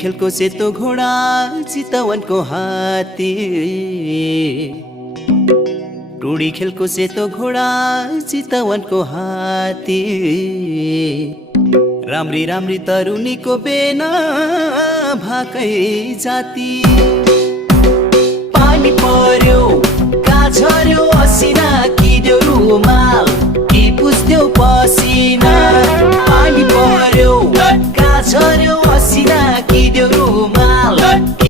खेलको सेतो घोडा चितवनको हात्ती टुडी खेलको सेतो घोडा चितवनको हात्ती राम्री राम्री तरुनीको बेना भाकै जाती पानी पर्यो काझर्यो असिना कि देउ रुमाल कि पुस्देउ पसिना